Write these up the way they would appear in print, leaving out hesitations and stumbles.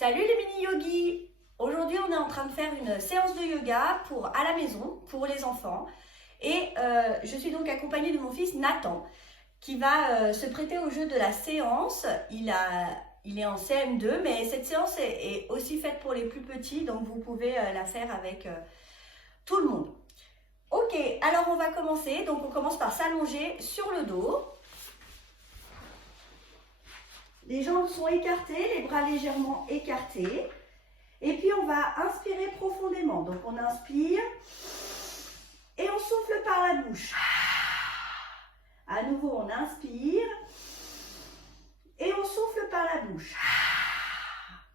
Salut les mini-yogis! Aujourd'hui, on est en train de faire une séance de yoga à la maison, pour les enfants. Et je suis donc accompagnée de mon fils Nathan, qui va se prêter au jeu de la séance. Il est en CM2, mais cette séance est aussi faite pour les plus petits, donc vous pouvez la faire avec tout le monde. Ok, alors on va commencer. Donc on commence par s'allonger sur le dos. Les jambes sont écartées, les bras légèrement écartés. Et puis on va inspirer profondément. Donc on inspire et on souffle par la bouche. À nouveau, on inspire et on souffle par la bouche.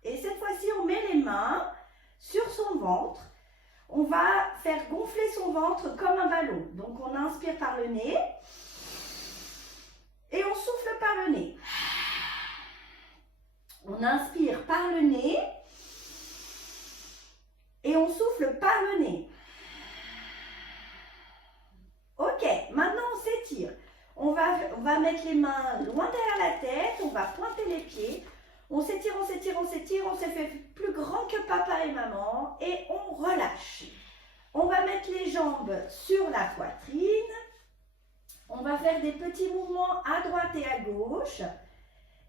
Et cette fois-ci, on met les mains sur son ventre. On va faire gonfler son ventre comme un ballon. Donc on inspire par le nez et on souffle par le nez. On inspire par le nez et on souffle par le nez. Ok, maintenant on s'étire. On va mettre les mains loin derrière la tête, on va pointer les pieds. On s'étire, on s'étire, on s'étire, on s'est fait plus grand que papa et maman et on relâche. On va mettre les jambes sur la poitrine. On va faire des petits mouvements à droite et à gauche.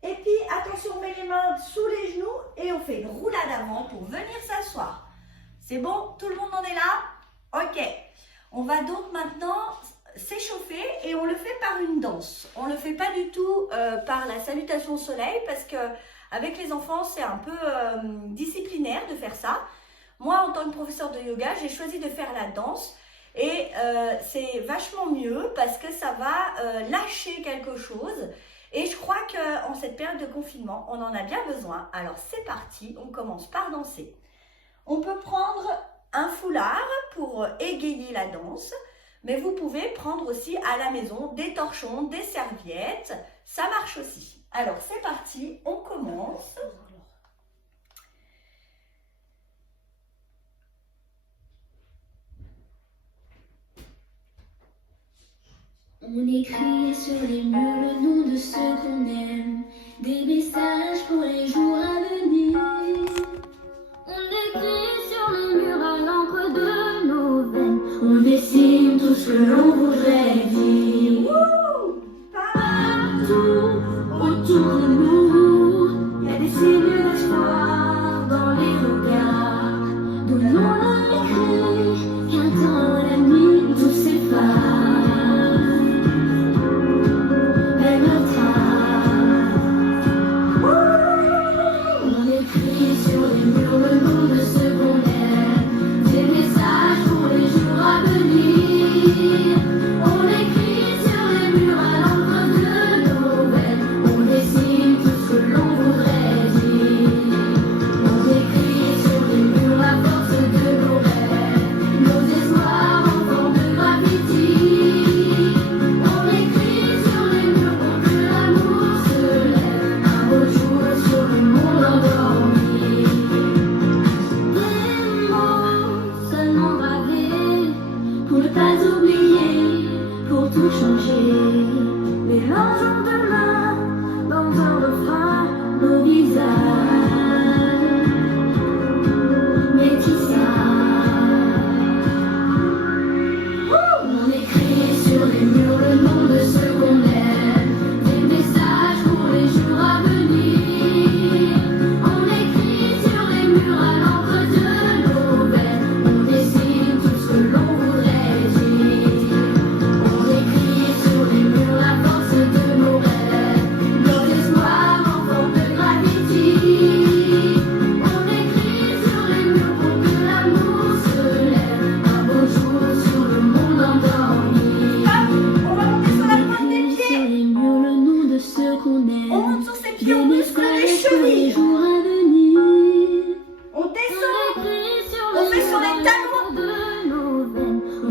Et puis, attention, on met les mains sous les genoux et on fait une roulade avant pour venir s'asseoir. C'est bon? Tout le monde en est là? Ok. On va donc maintenant s'échauffer et on le fait par une danse. On ne le fait pas du tout par la salutation au soleil parce que avec les enfants, c'est un peu disciplinaire de faire ça. Moi, en tant que professeur de yoga, j'ai choisi de faire la danse et c'est vachement mieux parce que ça va lâcher quelque chose. Et je crois qu'en cette période de confinement, on en a bien besoin. Alors c'est parti, on commence par danser. On peut prendre un foulard pour égayer la danse, mais vous pouvez prendre aussi à la maison des torchons, des serviettes, ça marche aussi. Alors c'est parti, on commence. On écrit sur les murs le nom de ceux qu'on aime, des messages pour les jours à venir. On écrit sur les murs à l'encre de nos veines, on dessine tout ce que l'on voudrait dire. Partout autour de nous, il y a des signes d'espoir dans les regards. Donnons-leur écrit, qu'un temps la nuit tout s'efface.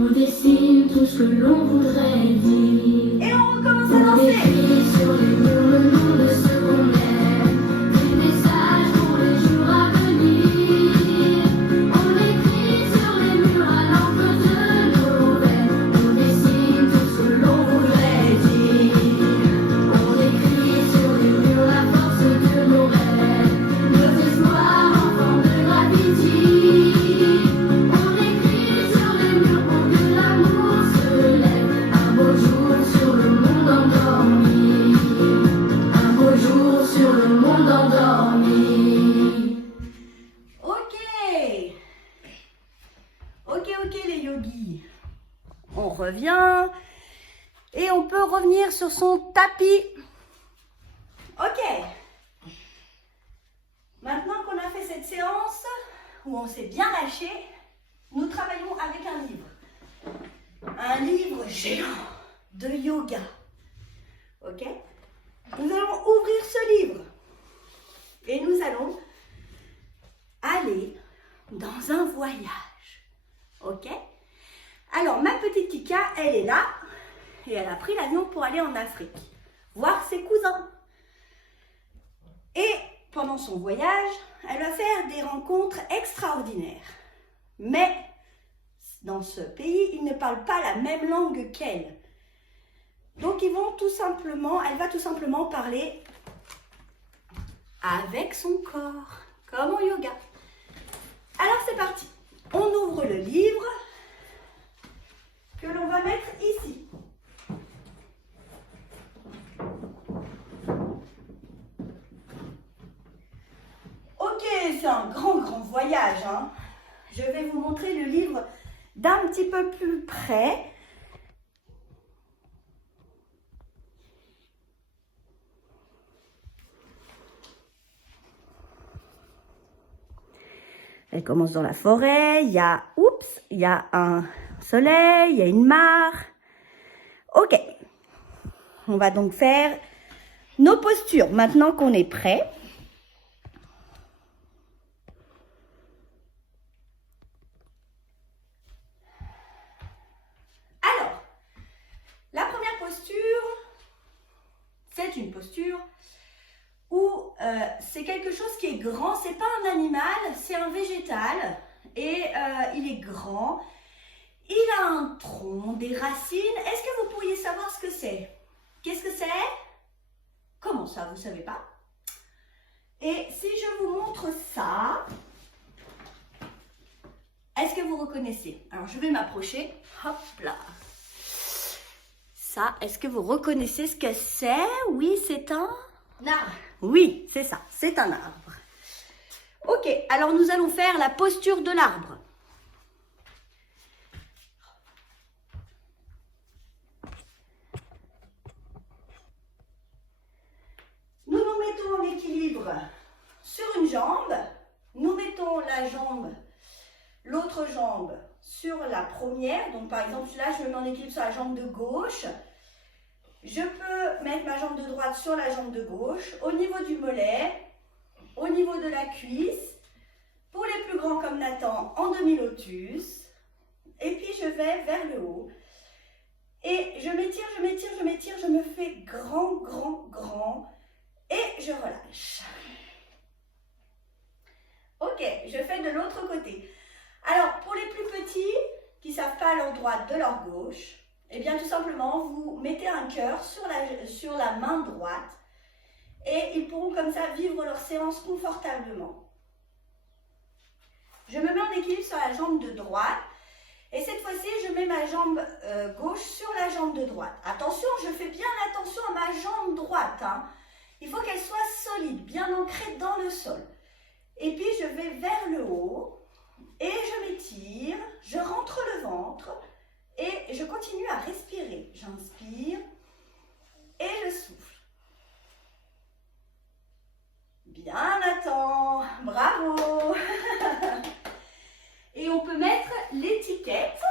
On dessine tout ce que l'on voudrait dire. Et on recommence à danser. Écrit sur les murs le nom de ce qu'on aime, des messages pour les jours à venir. On écrit sur les murs à l'encre de nos veines, on dessine tout ce que l'on voudrait dire. On écrit sur les murs la force de nos rêves, nos espoirs. revient et on peut revenir sur son tapis. Ok. Maintenant qu'on a fait cette séance où on s'est bien lâché, nous travaillons avec un livre. Un livre géant de yoga. Ok? Nous allons ouvrir ce livre et nous allons aller dans un voyage. Ok? Alors, ma petite Kika, elle est là et elle a pris l'avion pour aller en Afrique, voir ses cousins. Et pendant son voyage, elle va faire des rencontres extraordinaires. Mais dans ce pays, ils ne parlent pas la même langue qu'elle. Donc, elle va tout simplement parler avec son corps, comme au yoga. Alors, c'est parti. On ouvre le livre que l'on va mettre ici. Ok, c'est un grand voyage, hein. Je vais vous montrer le livre d'un petit peu plus près. Elle commence dans la forêt, il y a un soleil, il y a une mare. Ok, on va donc faire nos postures maintenant qu'on est prêt. Alors, la première posture, c'est une posture où c'est quelque chose qui est grand, c'est pas un animal, c'est un végétal et il est grand, il a un tronc, des racines. Est-ce que vous pourriez savoir ce que c'est? Qu'est-ce que c'est? Comment ça, vous savez pas? Et si je vous montre ça, est-ce que vous reconnaissez? Alors je vais m'approcher, hop là. Ça, est-ce que vous reconnaissez ce que c'est? Oui, c'est un arbre. Oui, c'est ça, c'est un arbre. Ok, alors nous allons faire la posture de l'arbre. Nous nous mettons en équilibre sur une jambe. Nous mettons l'autre jambe sur la première. Donc par exemple, là, je me mets en équilibre sur la jambe de gauche. Je peux mettre ma jambe de droite sur la jambe de gauche, au niveau du mollet, au niveau de la cuisse. Pour les plus grands comme Nathan, en demi-lotus. Et puis je vais vers le haut. Et je m'étire, je me fais grand. Et je relâche. Ok, je fais de l'autre côté. Alors, pour les plus petits qui ne savent pas leur droite de leur gauche, eh bien tout simplement, vous mettez un cœur sur la main droite et ils pourront comme ça vivre leur séance confortablement. Je me mets en équilibre sur la jambe de droite et cette fois-ci, je mets ma jambe gauche sur la jambe de droite. Attention, je fais bien attention à ma jambe droite, hein. Il faut qu'elle soit solide, bien ancrée dans le sol. Et puis, je vais vers le haut et je m'étire, je rentre le ventre et je continue à respirer. J'inspire et je souffle. Bien, Nathan, bravo. Et on peut mettre l'étiquette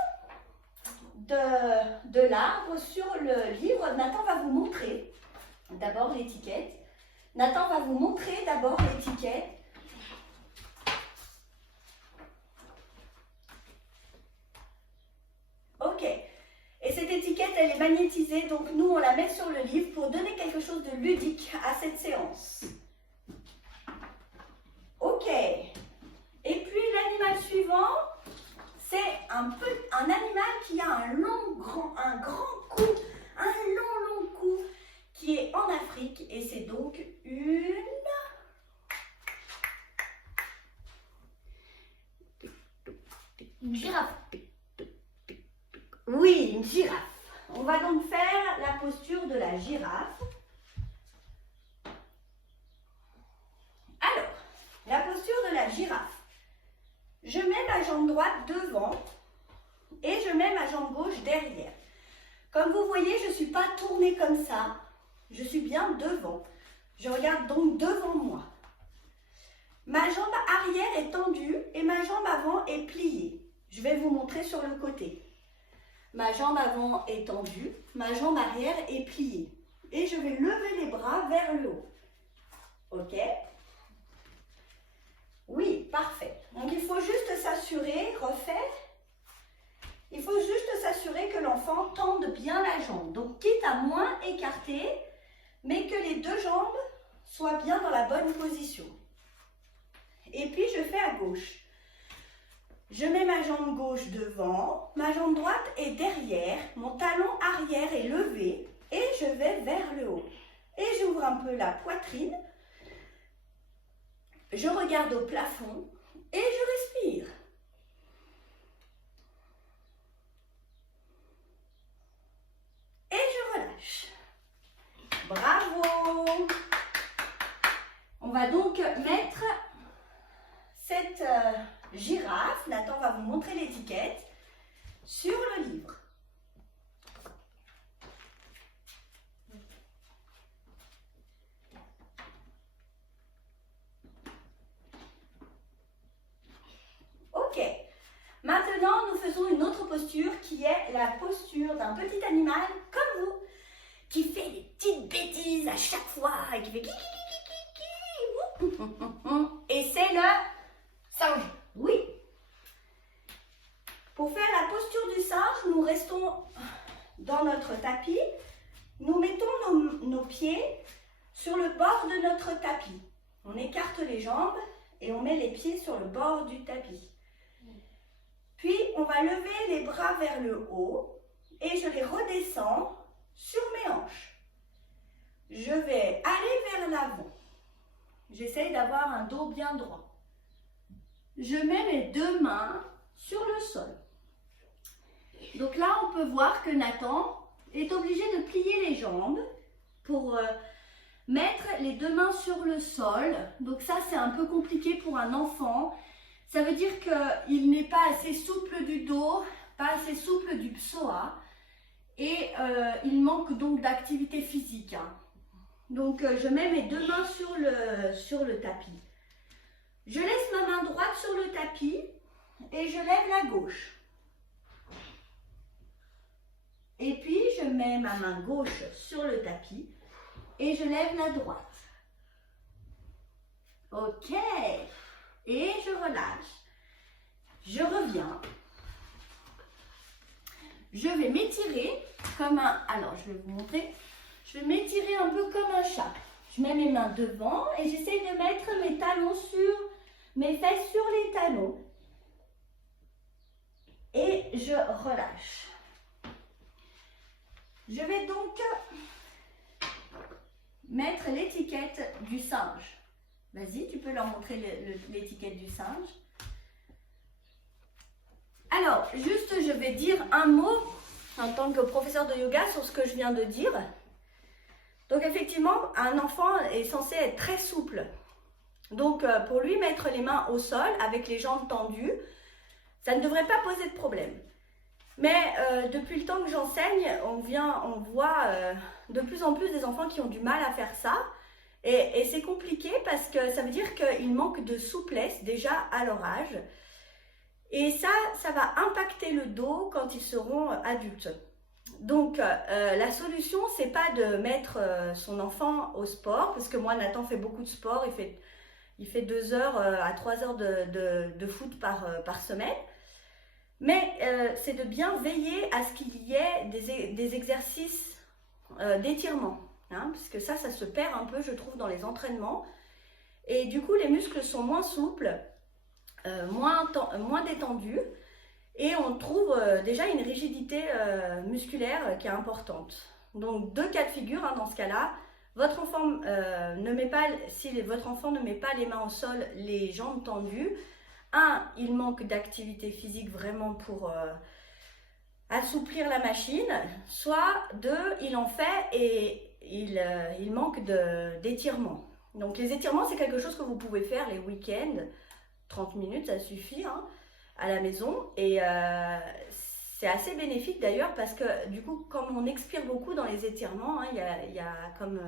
de l'arbre sur le livre. Nathan va vous montrer d'abord l'étiquette. Nathan va vous montrer d'abord l'étiquette. Ok. Et cette étiquette, elle est magnétisée, donc nous, on la met sur le livre pour donner quelque chose de ludique à cette séance. Ok. Et puis l'animal suivant, c'est un animal qui a un grand cou, un long cou, qui est en Afrique et c'est donc une girafe. Oui, une girafe. On va donc faire la posture de la girafe. Alors, la posture de la girafe. Je mets ma jambe droite devant. et je mets ma jambe gauche derrière. Comme vous voyez, je ne suis pas tournée comme ça, je suis bien devant. Je regarde donc devant moi. Ma jambe arrière est tendue et ma jambe avant est pliée. Je vais vous montrer sur le côté. Ma jambe avant est tendue, ma jambe arrière est pliée. Et je vais lever les bras vers le haut. Ok? Oui, parfait. Donc il faut juste s'assurer, refaire. Il faut juste s'assurer que l'enfant tende bien la jambe. Donc quitte à moins écarter, mais que les deux jambes soient bien dans la bonne position. Et puis je fais à gauche. Je mets ma jambe gauche devant, ma jambe droite est derrière, mon talon arrière est levé et je vais vers le haut. Et j'ouvre un peu la poitrine, je regarde au plafond et je respire. Et je relâche. Bravo! On va donc mettre cette girafe, Nathan va vous montrer l'étiquette, sur le livre. Ok, maintenant nous faisons une autre posture qui est la posture d'un petit animal comme vous, qui fait des petites bêtises à chaque fois et qui fait ki, ki, ki, ki, ki, et c'est le singe. Oui. Pour faire la posture du singe, nous restons dans notre tapis. Nous mettons nos pieds sur le bord de notre tapis. On écarte les jambes et on met les pieds sur le bord du tapis. Puis, on va lever les bras vers le haut et je les redescends sur mes hanches. Je vais aller vers l'avant. J'essaye d'avoir un dos bien droit. Je mets mes deux mains sur le sol. Donc là, on peut voir que Nathan est obligé de plier les jambes pour mettre les deux mains sur le sol. Donc ça, c'est un peu compliqué pour un enfant. Ça veut dire qu'il n'est pas assez souple du dos, pas assez souple du psoas et il manque donc d'activité physique. Donc je mets mes deux mains sur le tapis. Je laisse ma main droite sur le tapis et je lève la gauche. Et puis je mets ma main gauche sur le tapis et je lève la droite. Ok. Et je relâche. Je reviens. Je vais m'étirer comme un... Alors, je vais vous montrer. Je vais m'étirer un peu comme un chat. Je mets mes mains devant et j'essaye de mettre mes talons sur... mes fesses sur les talons. Et je relâche. Je vais donc mettre l'étiquette du singe. Vas-y, tu peux leur montrer l'étiquette du singe. Alors, juste, je vais dire un mot en tant que professeur de yoga sur ce que je viens de dire. Donc, effectivement, un enfant est censé être très souple. Donc, pour lui, mettre les mains au sol avec les jambes tendues, ça ne devrait pas poser de problème. Mais depuis le temps que j'enseigne, on voit de plus en plus des enfants qui ont du mal à faire ça. Et c'est compliqué parce que ça veut dire qu'ils manquent de souplesse déjà à leur âge. Et ça va impacter le dos quand ils seront adultes. Donc la solution, c'est pas de mettre son enfant au sport, parce que moi, Nathan fait beaucoup de sport, il fait 2 heures à 3 heures de foot par semaine. Mais c'est de bien veiller à ce qu'il y ait des exercices d'étirement. Hein, parce que ça se perd un peu, je trouve, dans les entraînements. Et du coup, les muscles sont moins souples, moins détendus. Et on trouve déjà une rigidité musculaire qui est importante. Donc, 2 cas de figure hein, dans ce cas-là. Votre enfant si votre enfant ne met pas les mains au sol, les jambes tendues, il manque d'activité physique vraiment pour assouplir la machine, soit 2, il en fait et il manque d'étirement. Donc les étirements, c'est quelque chose que vous pouvez faire les week-ends, 30 minutes, ça suffit hein, à la maison. Et c'est assez bénéfique d'ailleurs parce que du coup, comme on expire beaucoup dans les étirements, hein, il y a comme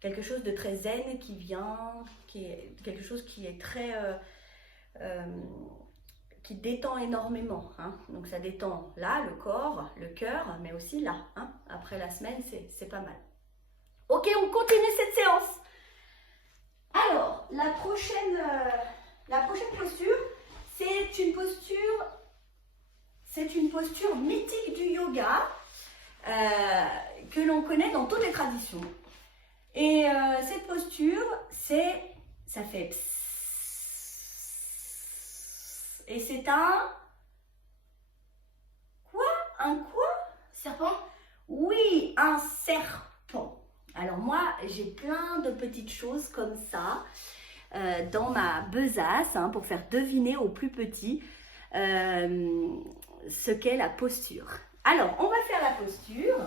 quelque chose de très zen qui vient, qui est quelque chose qui est très... qui détend énormément. Hein. Donc ça détend là, le corps, le cœur, mais aussi là. Hein. Après la semaine, c'est pas mal. Ok, on continue cette séance. Alors, la prochaine posture, c'est une posture mythique du yoga que l'on connaît dans toutes les traditions. Et cette posture, ça fait psss. Et c'est un quoi? Un quoi? Serpent? Oui, un serpent. Alors moi, j'ai plein de petites choses comme ça dans ma besace hein, pour faire deviner aux plus petits ce qu'est la posture. Alors, on va faire la posture.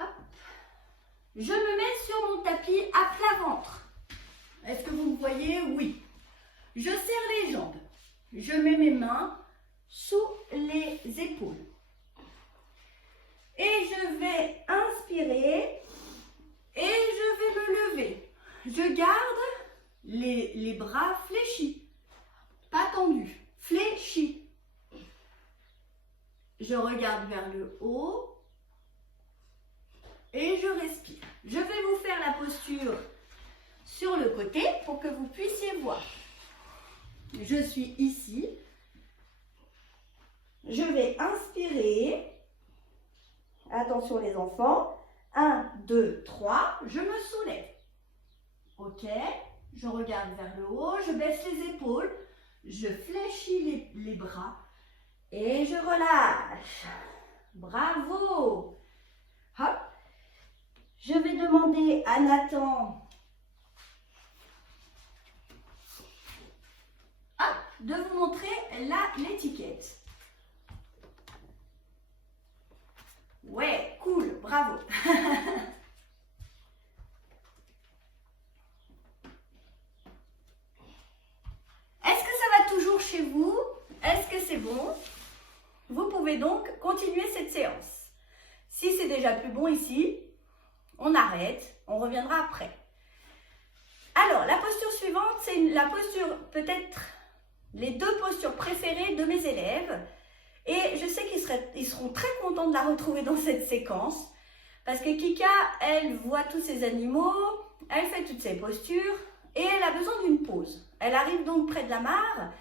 Hop. Je me mets sur mon tapis à plat ventre. Est-ce que vous me voyez? Oui. Je serre les jambes. Je mets mes mains sous les épaules. Et je vais inspirer et je vais me lever. Je garde les bras fléchis, pas tendus, fléchis. Je regarde vers le haut et je respire. Je vais vous faire la posture sur le côté pour que vous puissiez voir. Je suis ici. Je vais inspirer. Attention les enfants. 1, 2, 3. Je me soulève. Ok. Je regarde vers le haut. Je baisse les épaules. Je fléchis les bras. Et je relâche. Bravo. Hop. Je vais demander à Nathan de vous montrer l'étiquette. Ouais, cool, bravo. Est-ce que ça va toujours chez vous? Est-ce que c'est bon? Vous pouvez donc continuer cette séance. Si c'est déjà plus bon ici, on arrête, on reviendra après. Alors, la posture suivante, c'est la posture peut-être les deux postures préférées de mes élèves et je sais qu'ils seront très contents de la retrouver dans cette séquence parce que Kika, elle voit tous ces animaux, elle fait toutes ces postures et elle a besoin d'une pause. Elle arrive donc près de la mare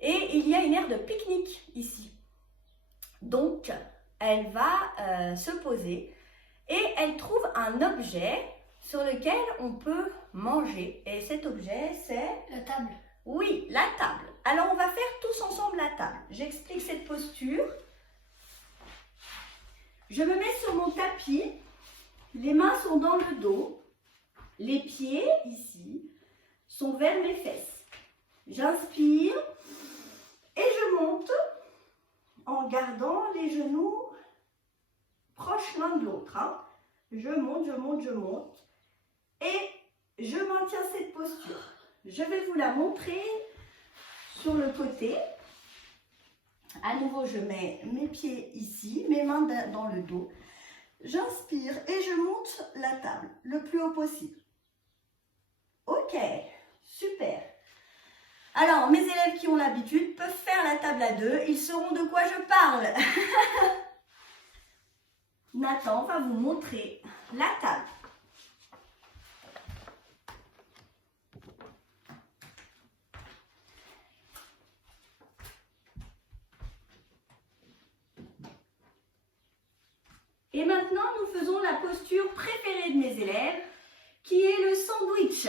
et il y a une aire de pique-nique ici. Donc, elle va se poser et elle trouve un objet sur lequel on peut manger et cet objet, c'est... La table. Oui, la table. Alors, on va faire tous ensemble la table. J'explique cette posture. Je me mets sur mon tapis. Les mains sont dans le dos. Les pieds, ici, sont vers mes fesses. J'inspire et je monte en gardant les genoux proches l'un de l'autre. Hein. Je monte, je monte, je monte. Et je maintiens cette posture. Je vais vous la montrer sur le côté. À nouveau, je mets mes pieds ici, mes mains dans le dos. J'inspire et je monte la table le plus haut possible. Ok, super. Alors, mes élèves qui ont l'habitude peuvent faire la table à deux. Ils sauront de quoi je parle. Nathan va vous montrer la table. Et maintenant, nous faisons la posture préférée de mes élèves, qui est le sandwich.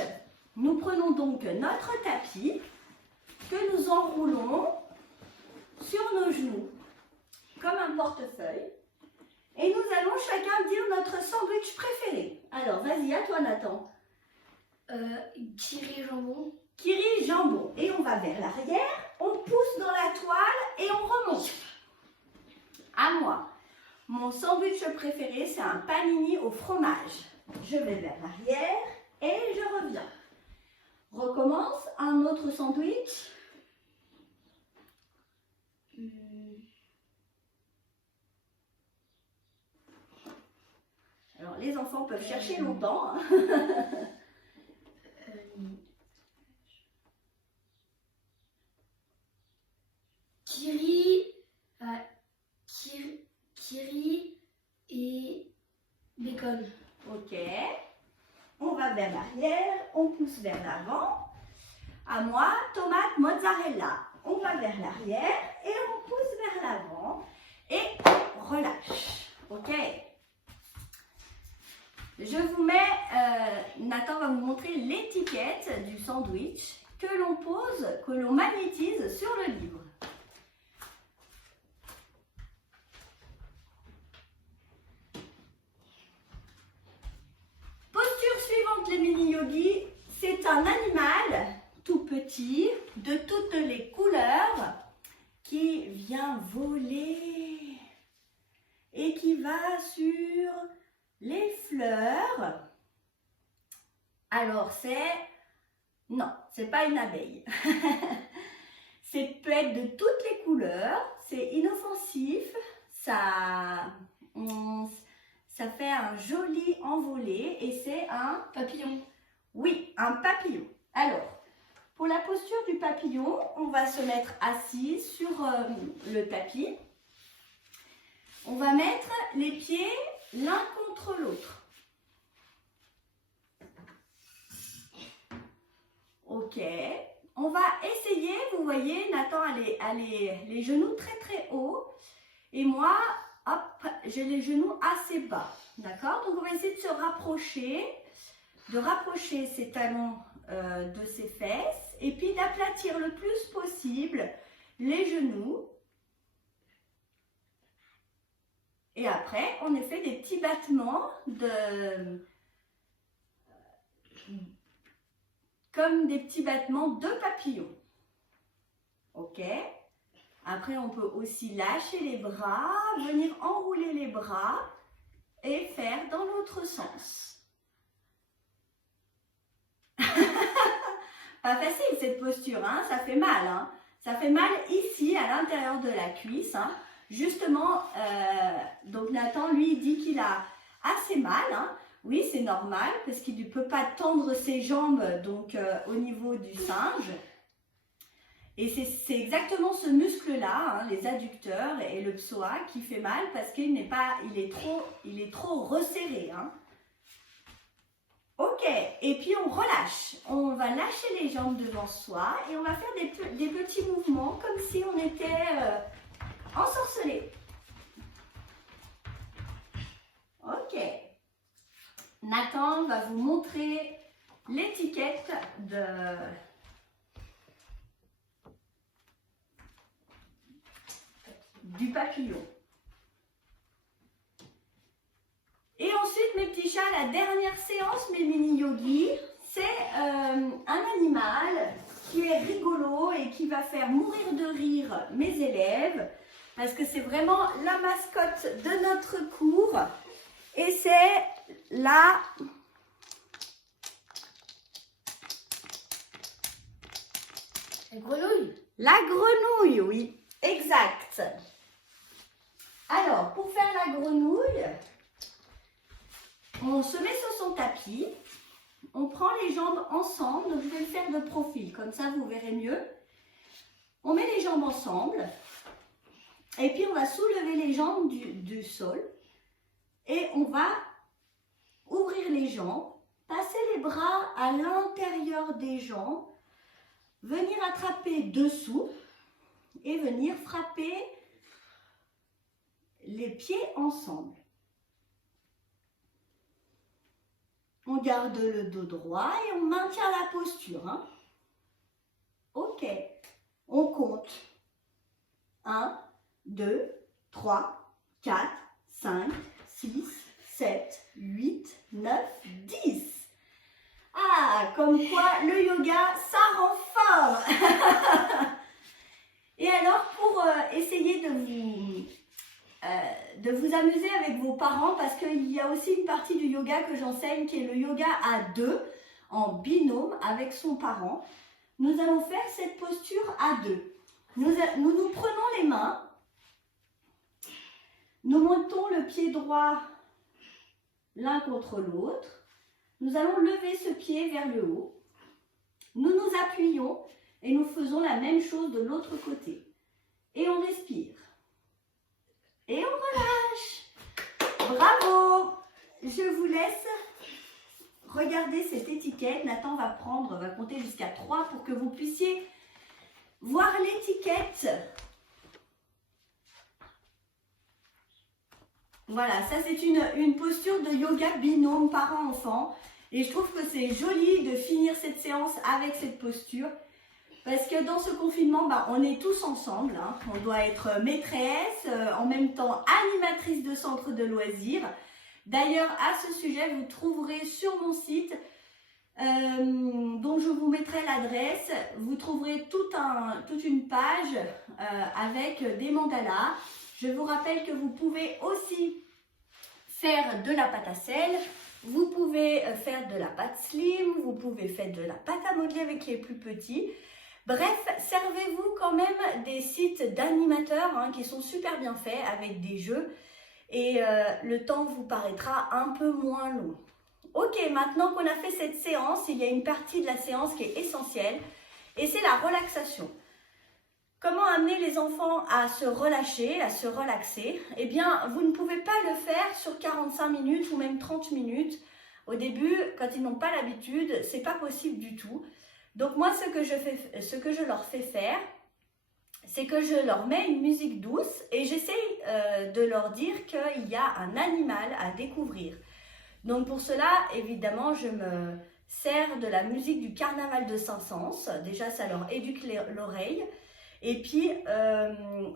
Nous prenons donc notre tapis, que nous enroulons sur nos genoux, comme un portefeuille. Et nous allons chacun dire notre sandwich préféré. Alors, vas-y, à toi Nathan. Kiri jambon. Kiri jambon. Et on va vers l'arrière, on pousse dans la toile et on remonte. À moi. Mon sandwich préféré, c'est un panini au fromage. Je vais vers l'arrière et je reviens. Recommence un autre sandwich. peuvent chercher longtemps. Hein. Kiri, Kiri et bacon. Ok. On va vers l'arrière, on pousse vers l'avant. À moi, tomate, mozzarella. On va vers l'arrière et on pousse vers l'avant. Et on relâche. Ok. Je vous mets, Nathan va vous montrer l'étiquette du sandwich que l'on pose, que l'on magnétise sur le livre. Posture suivante, les mini-yogis, c'est un animal tout petit, de toutes les couleurs, qui vient voler et qui va sur les fleurs. Alors non, c'est pas une abeille. C'est peut être de toutes les couleurs, c'est inoffensif, ça fait un joli envolé et c'est un Papillon. Oui, un papillon. Alors, pour la posture du papillon, on va se mettre assis sur le tapis. On va mettre les pieds l'un contre l'autre. Ok. On va essayer, vous voyez, Nathan a les genoux très très hauts. Et moi, hop, j'ai les genoux assez bas. D'accord? Donc on va essayer de se rapprocher, ses talons de ses fesses et puis d'aplatir le plus possible les genoux. Et après, on a fait des petits battements comme des petits battements de papillon. Ok? Après, on peut aussi lâcher les bras, venir enrouler les bras et faire dans l'autre sens. Pas facile cette posture, hein, ça fait mal. Hein. Ça fait mal ici, à l'intérieur de la cuisse. Hein. Justement, donc Nathan, lui, dit qu'il a assez mal. Hein. Oui, c'est normal, parce qu'il ne peut pas tendre ses jambes donc, au niveau du singe. Et c'est exactement ce muscle-là, hein, les adducteurs et le psoas, qui fait mal parce qu'il est trop resserré. Hein. Ok, et puis on relâche. On va lâcher les jambes devant soi et on va faire des petits mouvements comme si on était ensorcelé. Ok. Nathan va vous montrer l'étiquette du papillon. Et ensuite, mes petits chats, la dernière séance, mes mini-yogis, c'est un animal qui est rigolo et qui va faire mourir de rire mes élèves parce que c'est vraiment la mascotte de notre cours et c'est la grenouille. La grenouille, oui, exact. Alors, pour faire la grenouille, on se met sur son tapis, on prend les jambes ensemble, donc je vais le faire de profil, comme ça vous verrez mieux. On met les jambes ensemble et puis on va soulever les jambes du sol et on va ouvrir les jambes, passer les bras à l'intérieur des jambes, venir attraper dessous et venir frapper les pieds ensemble. On garde le dos droit et on maintient la posture. Hein. Ok. On compte. 1, 2, 3, 4, 5, 6, 7, 8, 9, 10. Ah, comme quoi le yoga, ça rend fort. Et alors, pour essayer de vous amuser avec vos parents, parce qu'il y a aussi une partie du yoga que j'enseigne qui est le yoga à deux, en binôme avec son parent. Nous allons faire cette posture à deux. Nous prenons les mains, nous montons le pied droit l'un contre l'autre. Nous allons lever ce pied vers le haut. Nous nous appuyons et nous faisons la même chose de l'autre côté. Et on respire. Et on relâche. Bravo! Je vous laisse regarder cette étiquette. Nathan va compter jusqu'à 3 pour que vous puissiez voir l'étiquette. Voilà, ça c'est une posture de yoga binôme parent-enfant. Et je trouve que c'est joli de finir cette séance avec cette posture. Parce que dans ce confinement, on est tous ensemble. Hein. On doit être maîtresse, en même temps animatrice de centre de loisirs. D'ailleurs, à ce sujet, vous trouverez sur mon site, dont je vous mettrai l'adresse, vous trouverez toute une page avec des mandalas. Je vous rappelle que vous pouvez aussi faire de la pâte à sel, vous pouvez faire de la pâte slim, vous pouvez faire de la pâte à modeler avec les plus petits. Bref, servez-vous quand même des sites d'animateurs hein, qui sont super bien faits avec des jeux et le temps vous paraîtra un peu moins long. Ok, maintenant qu'on a fait cette séance, il y a une partie de la séance qui est essentielle et c'est la relaxation. Comment amener les enfants à se relâcher, à se relaxer? Eh bien, vous ne pouvez pas le faire sur 45 minutes ou même 30 minutes. Au début, quand ils n'ont pas l'habitude, c'est pas possible du tout. Donc moi, ce que je leur fais faire, c'est que je leur mets une musique douce et j'essaye de leur dire qu'il y a un animal à découvrir. Donc pour cela, évidemment, je me sers de la musique du carnaval de Saint-Saëns. Déjà, ça leur éduque l'oreille. Et puis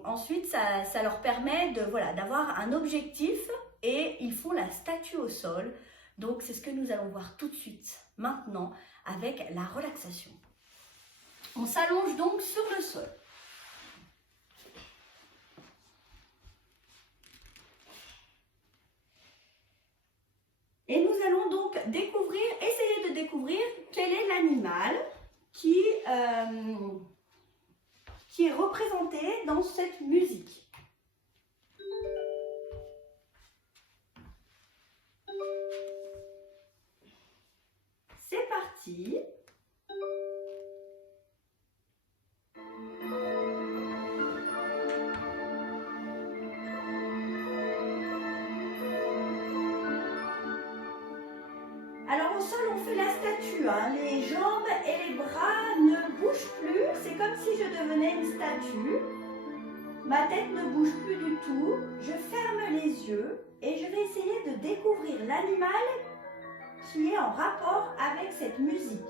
ensuite, ça leur permet d'avoir un objectif et ils font la statue au sol. Donc c'est ce que nous allons voir tout de suite, maintenant, avec la relaxation. On s'allonge donc sur le sol. Et nous allons donc essayer de découvrir quel est l'animal qui est représenté dans cette musique. C'est parti. Alors au sol, on fait la statue, hein. Les jambes et les bras ne bougent plus. C'est comme si je devenais une statue. Ma tête ne bouge plus du tout. Je ferme les yeux et je vais essayer de découvrir l'animal qui est en rapport avec cette musique.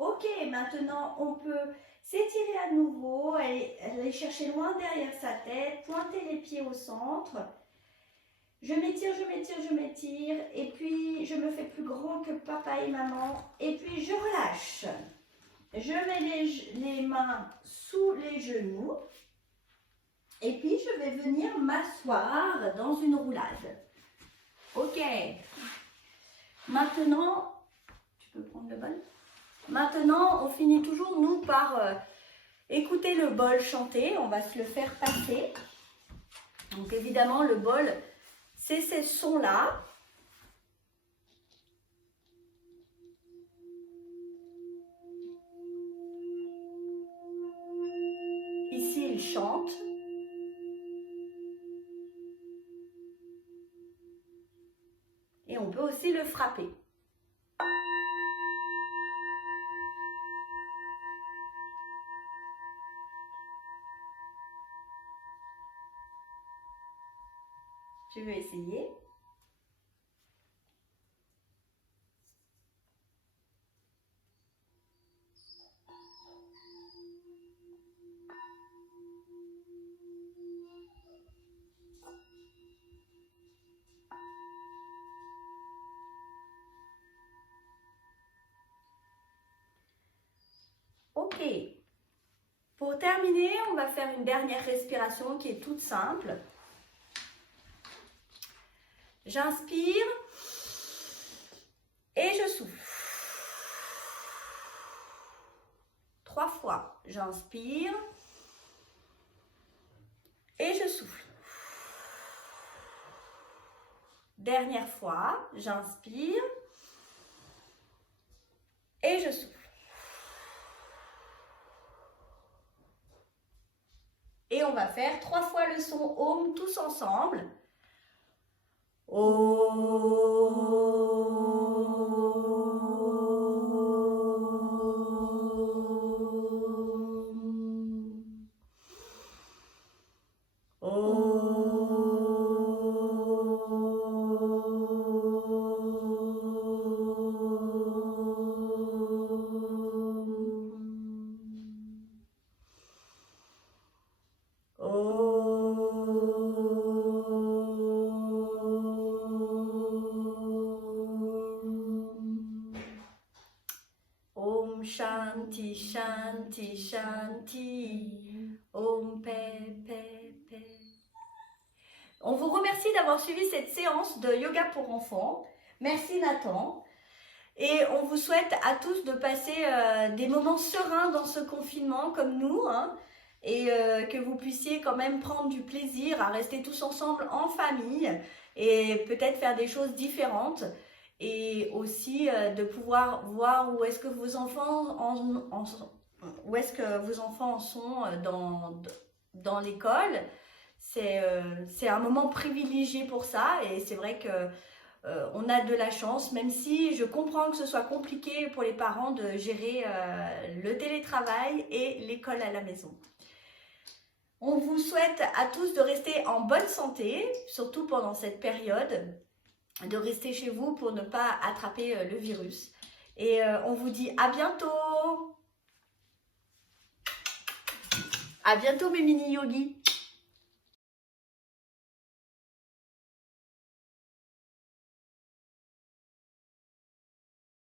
Ok, maintenant on peut s'étirer à nouveau, aller chercher loin derrière sa tête, pointer les pieds au centre. Je m'étire, je m'étire, je m'étire, et puis je me fais plus grand que papa et maman, et puis je relâche. Je mets les mains sous les genoux, et puis je vais venir m'asseoir dans une roulade. Ok, maintenant peux prendre le bol. Maintenant, on finit toujours, nous, par écouter le bol chanter. On va se le faire passer. Donc, évidemment, le bol, c'est ces sons-là. Ici, il chante. Et on peut aussi le frapper. Je vais essayer. Ok. Pour terminer, on va faire une dernière respiration qui est toute simple. J'inspire et je souffle. 3 fois. J'inspire et je souffle. Dernière fois. J'inspire et je souffle. Et on va faire 3 fois le son Om tous ensemble. Om Shanti Shanti Shanti. Om Pe Pe Pe. On vous remercie d'avoir suivi cette séance de yoga pour enfants. Merci Nathan. Et on vous souhaite à tous de passer des moments sereins dans ce confinement comme nous, hein, et que vous puissiez quand même prendre du plaisir à rester tous ensemble en famille et peut-être faire des choses différentes. Et aussi de pouvoir voir où est-ce que vos enfants en sont dans l'école. C'est un moment privilégié pour ça et c'est vrai que on a de la chance, même si je comprends que ce soit compliqué pour les parents de gérer le télétravail et l'école à la maison. On vous souhaite à tous de rester en bonne santé, surtout pendant cette période, de rester chez vous pour ne pas attraper le virus. Et on vous dit à bientôt. À bientôt mes mini yogis.